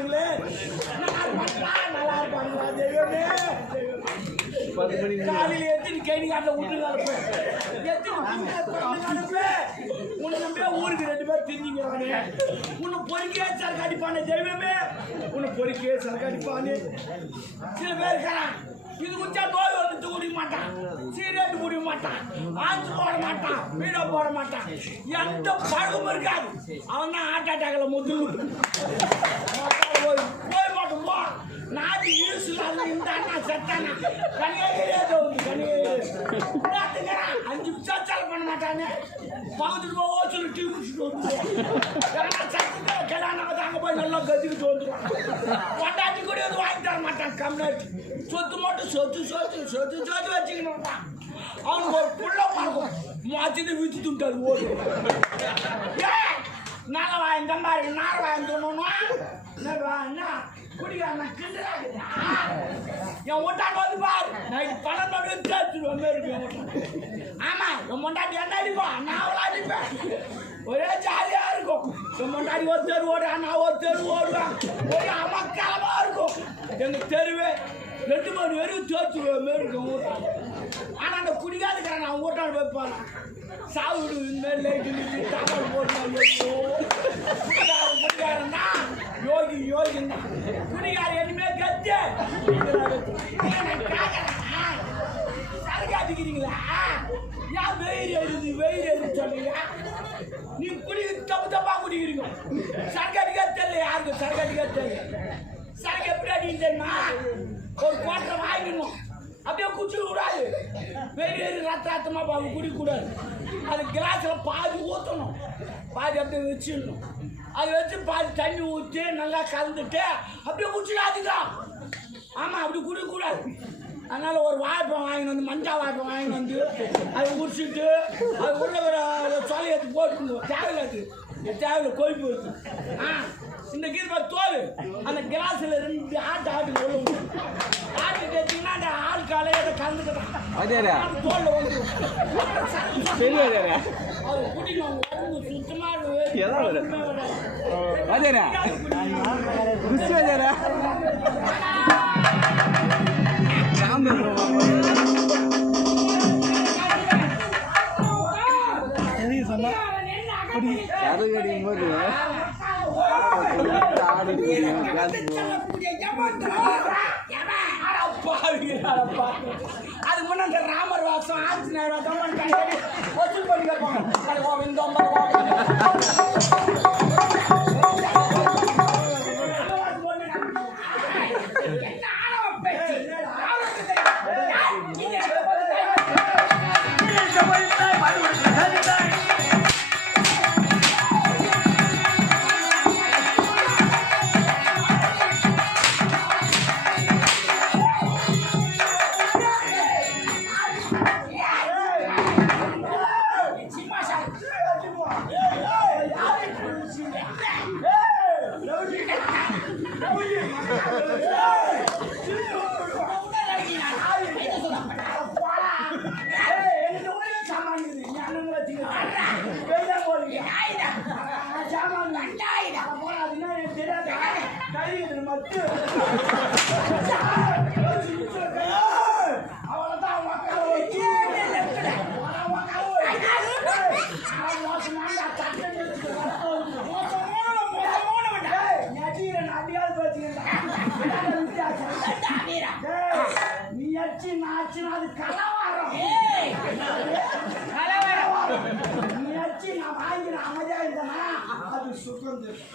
இருப்பானுங்களே நல்லா இருப்பானுங்களா தெய்வமே காலையில் எத்தனை கேணி காட்டில் விட்டுருக்காரு உன்னை நம்பியா ஊருக்கு 2 பேர் தெரிஞ்சுக்கிறானே உன்னை பொறுக்கே சரக்கு அடிப்பானே தெய்வமே உன்னை பொறுக்கே சரக்கு அடிப்பானே சில பேர் இருக்கிறான் இது குடிச்சா நோய் வந்து குடிக்க மாட்டான் சீரட் குடிக்க மாட்டான் ஆஞ்சு போட மாட்டான் வீடோ போட மாட்டான் எந்த பழக்கமும் இருக்காது அவன் தான் ஹார்ட் அட்டாக்ல முதுகு போய் மாட்டோம் போ நாதி யூஸ்ல இந்த அண்ணா செத்தானா கனியாகிறது கனியாகிறான் 5 நிமிஷம் சால் பண்ண மாட்டானே பக்கத்துக்கு போ சொல்லி டீ குடிச்சிட்டு வந்து கல்யாணம் அங்கே போய் நல்லா கத்திக்கிட்டு வந்துடுவான் கொண்டாட்டி கூட வந்து வாங்கி தர மாட்டான் கம்னாட்டி சொத்து மட்டும் சொத்து வச்சுக்கணும் அவனுக்கு ஒரு புள்ள பார்க்கும் மாற்றிட்டு வித்து துண்டாரு ஓடு நாளை வாங்கி தந்தாரு நாளை வாங்கி தோணுன்னா குடிக்காம கிண்டுறாங்க என் ஒட்டாண்டு வந்து பாரு நைட்டு 12 தேய்ச்சிடுவோம் இருக்கு ஆமா என் மொண்டாட்டி என்ன அடிப்போம் நான் அவ்வளோ அடிப்பேன் ஒரே ஜாலியா இருக்கும் என் மொண்டாட்டி ஒரு தெரு ஓடுறேன் நான் ஒரு தெரு ஓடுவேன் ஒரே அமக்காலமா இருக்கும் எங்க தெருவே 2 மணி வரைக்கும் தேய்ச்சிடுவோம் இருக்கும் ஆனா அந்த குடிக்காதுக்காரன் அவன் ஓட்டாண்டு வைப்பான் சாவுடு இனிமேல் லைட்டு சாப்பாடு போடணும் குடிக்காரன்னா யோகின்னா குடிகார இனிமே கத்து சரக்கு அடிக்கிறீங்களா ஏன் வெயில் எழுது சொன்னீங்க நீ குடி தப்பா குடிக்கிறீங்க சரக்கு அடிக்க தெரியல யாருக்கு சரக்கு அடிக்க தெரியல சரக்கு எப்படி அடிக்க தெரியுமா ஒரு கோட்டை வாங்கிடணும் அப்படியே குடிச்சு கூடாது வெயில் ரத்தமா பாவு குடிக்கூடாது அது கிளாஸ்ல பாதி ஊற்றணும் பாதி அப்படியே வச்சிடணும் அதை வச்சு பாதி தண்ணி ஊற்றி நல்லா கலந்துட்டு அப்படியே குடிச்சிடாதீங்க ஆமாம் அப்படி குடிக்கக்கூடாது அதனால் ஒரு வாழைப்பழம் வாங்கிட்டு வந்து மஞ்சள் வாழைப்பழம் வாங்கிட்டு வந்து அதை குடிச்சிட்டு அது உள்ள ஒரு சொலையை எடுத்து போட்டுக்கணும் தேவையில்லை கொழுப்பு வருது இந்த கீழ்பா தோல் அந்த கிளாஸில் 2 ஆட்டு ஆட்டு கேட்டீங்கன்னா அந்த ஆள் காலையில் கலந்துக்கிட்டான் தோலில் வந்துடும் அது குடிக்கணும் சுத்தமாக அது முன்ன ராமர் வாசம் ஆஞ்சநேயர் வசூல் பண்ணி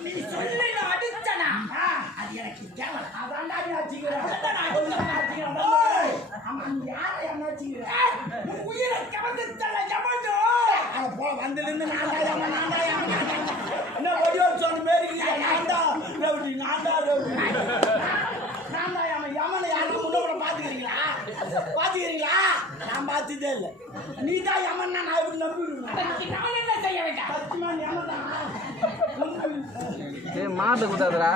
நீ சொல்லி நான் அடிச்சனா அது எனக்கு தேவை அதான்டா நீ அடிக்கிறேன் யாரை என்ன அடிக்கிறேன் உயிரை கவர்ந்துட்டல ஜமஞ்சோ போ வந்திருந்து நான்டா என்ன ஒடியோர் சொன்ன மாரி நான்டா ரவுடி நான்டா யமனை யாரும் முன்னோட பாத்துக்கிறீங்களா நான் பார்த்ததே இல்லை நீ தான் யமன்னா நான் எப்படி நம்பிடுவேன் நான் என்ன செய்ய வேண்டாம் சத்தியமா யமன் தான் மாட்டு குத்தாதுரா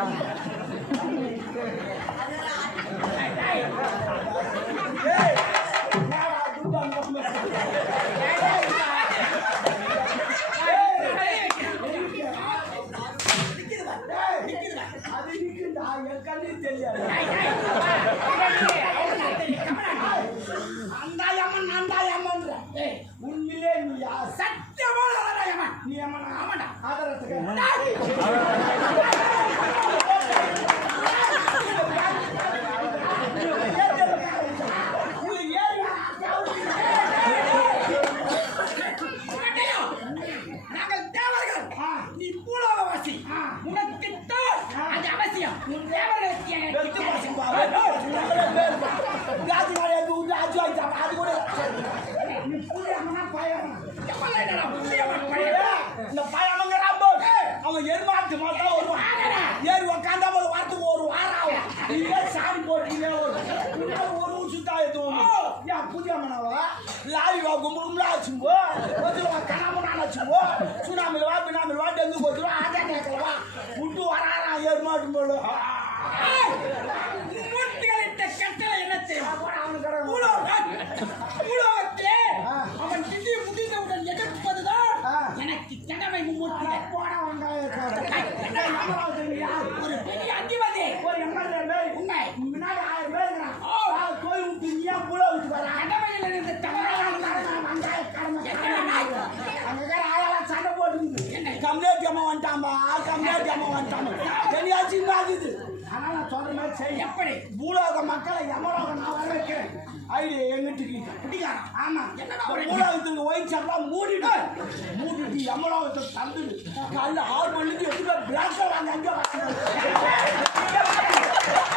அது நீ ஏமாடா ஆமாடா ஆதரத்துக்கு நாங்கள் தேவர்கள் நீ பூலோகவாசி உனக்கு தான் அது அவசியம் தேவர்களுக்கு எனக்கு அது கூட நீ புரியமனா பயம் இந்த பயமங்கிற அவன் எருமாட்டு மாட்டா வருவான் ஏறி உக்காந்தா ஒரு வாரத்துக்கு ஒரு வாரம் ஆகும் நீயே சாமி போட்டீங்க ஒரு சுத்தா எதுவும் ஏன் புதிய மனாவா லாரி வா கும்பிடும்ல ஆச்சுங்கோ கொஞ்சம் கனாமனால ஆச்சுங்கோ சுனாமில் வா பினாமில் வா டெங்கு போச்சுருவா ஆட்டா கேட்கலவா விட்டு வரானா எருமாட்டு போல மூர்த்திகளிட்ட கட்டளை என்ன தெரியும் அவனுக்கு பூலோகத்திலே அவன் திடீ முடிந்தவுடன் எதிர்ப்பதுதான் எனக்கு கடமை மும்மூர்த்திகள் ஒரு பெரிய அதிபதி ஒரு எம்எல்ஏ பேர் உண்மை முன்னாடி 1000 பேர் இருக்கிறான் கோயில் விட்டு நீ ஏன் புல விட்டு வர கடமையில் இருந்து தவறாக அங்க ஆயாலாம் சண்டை போட்டு கம்ப்ளீட் ஜமா வந்துட்டாம்பா கம்ப்ளீட் ஜமா வந்துட்டாங்க தெரியாச்சும் ஆகுது ஆனால் நான் சொல்ற மாதிரி சரி எப்படி பூலோக மக்களை யமலோகம் நான் வர வைக்கிறேன் ஐடியா எங்கிட்டு பிடிக்காரன் ஆமா பூலோகத்துக்கு ஒயின் ஷாப்லாம் மூடிட்டு யமலோகத்தை தந்துடு காலையில் 6 மணிக்கு எப்படி பிளாக் வாங்க அங்கே